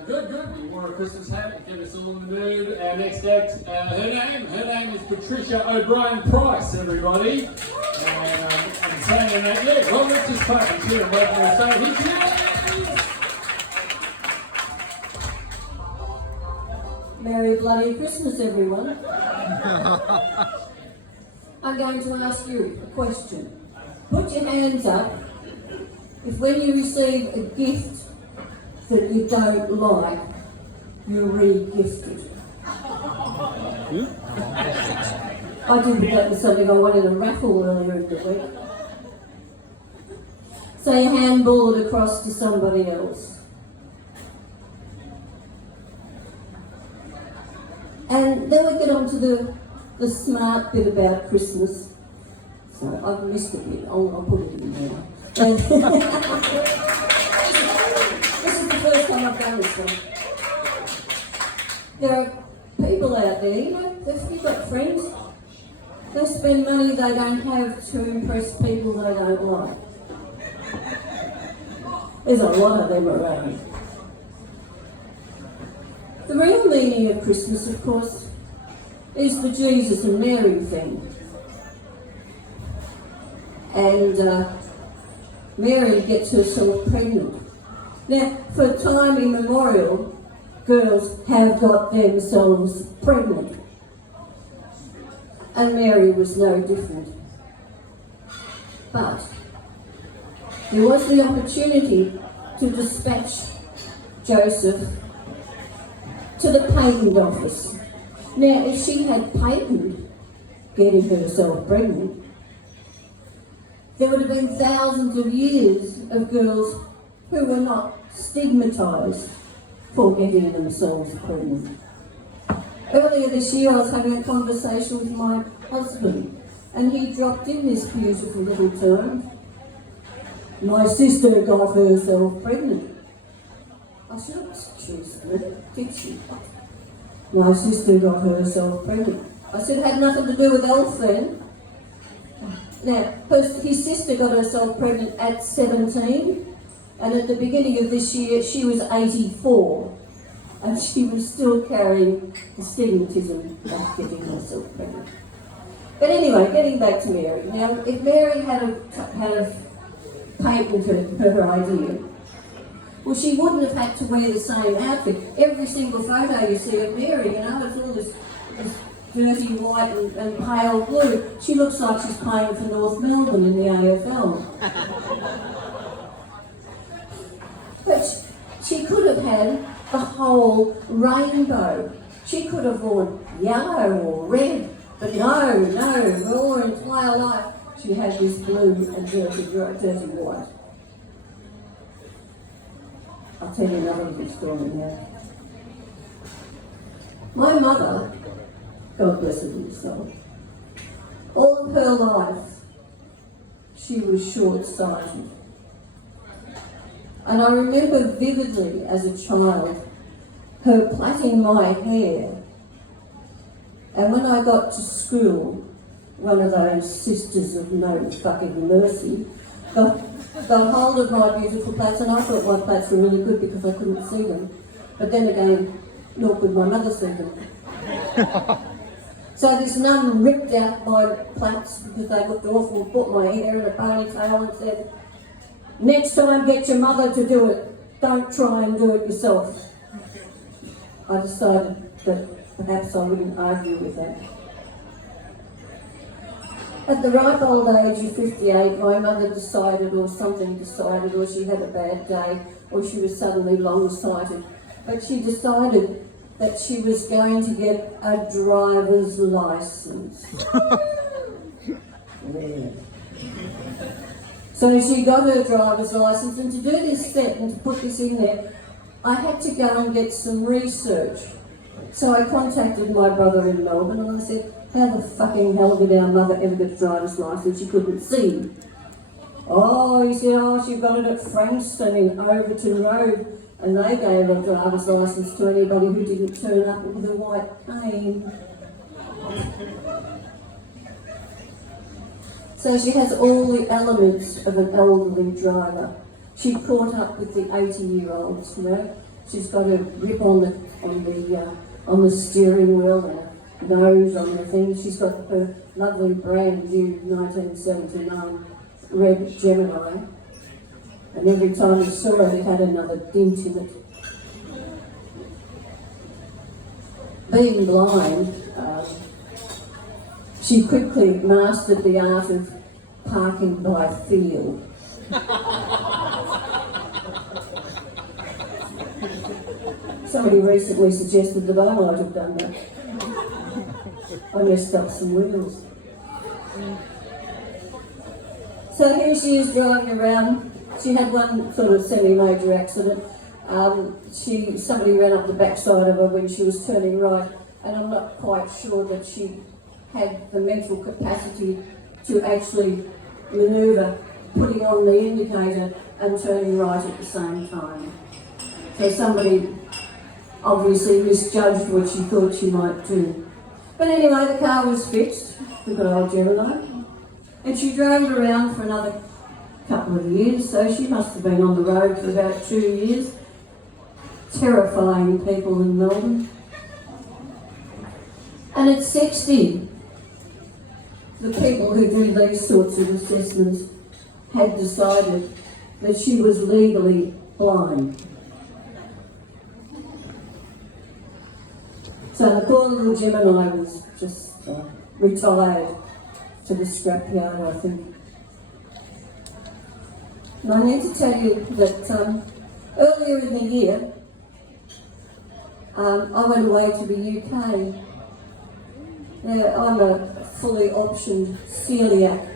Good. We wore a Christmas hat to get us all in the mood. Our next act, her name is Patricia O'Brien Price, everybody. I'm saying that, yeah, well, let's just clap and cheer and welcome her. So, here she is. Merry bloody Christmas, everyone. I'm going to ask you a question. Put your hands up if when you receive a gift that you don't like, you're re-gifted. I did that with something I won in a raffle earlier in the week. So you handball it across to somebody else. And then we get on to the smart bit about Christmas. So I've missed a bit, I'll put it in there. And this is the first time I've done this one. There are people out there, you know, if you've got friends, they spend money they don't have to impress people they don't like. There's a lot of them around. The real meaning of Christmas, of course, is the Jesus and Mary thing. And Mary gets herself pregnant. Now, for time immemorial, girls have got themselves pregnant. And Mary was no different. But there was the opportunity to dispatch Joseph to the patent office. Now, if she had patented getting herself pregnant, there would have been thousands of years of girls who were not stigmatised for getting themselves pregnant. Earlier this year, I was having a conversation with my husband, and he dropped in this beautiful little term. My sister got herself pregnant. I said, excuse me, did she? My sister got herself pregnant. I said, it had nothing to do with Elf then. Now, his sister got herself pregnant at 17, and at the beginning of this year, she was 84, and she was still carrying the stigmatism of getting herself pregnant. But anyway, getting back to Mary. Now, if Mary had patented her idea, well, she wouldn't have had to wear the same outfit. Every single photo you see of Mary, you know, it's all this dirty white and pale blue. She looks like she's playing for North Melbourne in the AFL. But she could have had the whole rainbow. She could have worn yellow or red, but no, all her entire life she had this blue and dirty white. I'll tell you another little story now. My mother, God bless her soul, all of her life she was short-sighted. And I remember vividly as a child her plaiting my hair. And when I got to school, one of those sisters of no fucking mercy got hold of my beautiful plaits, and I thought my plaits were really good because I couldn't see them. But then again, nor could my mother see them. So this nun ripped out my plaits because they looked awful, put my hair in a ponytail and said, next time get your mother to do it, don't try and do it yourself. I decided that perhaps I wouldn't argue with that. At the ripe old age of 58, my mother decided, or something decided, or she had a bad day, or she was suddenly long-sighted, but she decided that she was going to get a driver's licence. Yeah. So she got her driver's licence, and to do this step and to put this in there, I had to go and get some research. So I contacted my brother in Melbourne and I said, how the fucking hell did our mother ever get a driver's licence? She couldn't see. Oh, he said, she got it at Frankston in Overton Road, and they gave a driver's licence to anybody who didn't turn up with a white cane. So she has all the elements of an elderly driver. She caught up with the 80-year-olds, you know. She's got a grip on the steering wheel and a nose on the thing. She's got her lovely brand new 1979 red Gemini. And every time you saw it, it had another dint in it. Being blind, she quickly mastered the art of parking by feel. Somebody recently suggested that I might have done that. I messed up some wheels. So here she is driving around. She had one sort of semi-major accident. Somebody ran up the backside of her when she was turning right, and I'm not quite sure that she had the mental capacity to actually manoeuvre, putting on the indicator and turning right at the same time. So somebody obviously misjudged what she thought she might do. But anyway, the car was fixed, the good old Gemini, and she drove around for another couple of years, so she must have been on the road for about 2 years, terrifying people in Melbourne. And at 60, the people who do these sorts of assessments had decided that she was legally blind. So the poor little Gemini was just retired to the scrapyard, I think. And I need to tell you that earlier in the year, I went away to the UK. Now, I'm a fully optioned celiac,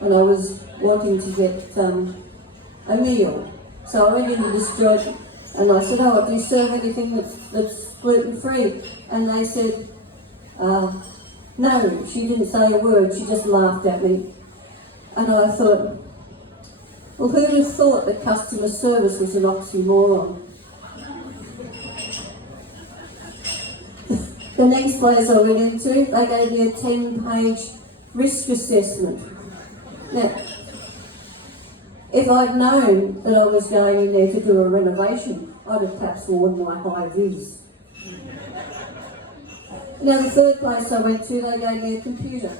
and I was wanting to get a meal. So I went into this job and I said, "Oh, do you serve anything that's gluten-free?" And they said, no. She didn't say a word, she just laughed at me. And I thought, well, who'd have thought that customer service was an oxymoron? The next place I went into, they gave me a 10-page risk assessment. Now, if I'd known that I was going in there to do a renovation, I'd have perhaps worn my high vis. Now, the third place I went to, they gave me a computer.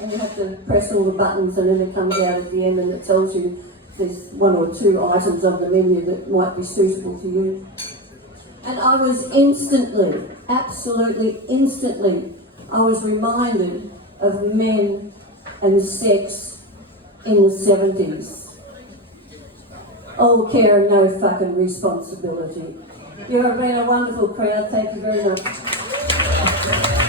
And you have to press all the buttons, and then it comes out at the end and it tells you there's 1 or 2 items on the menu that might be suitable to you. And I was instantly, absolutely instantly, I was reminded of men and sex in the 70s. All care and no fucking responsibility. You have been a wonderful crowd. Thank you very much.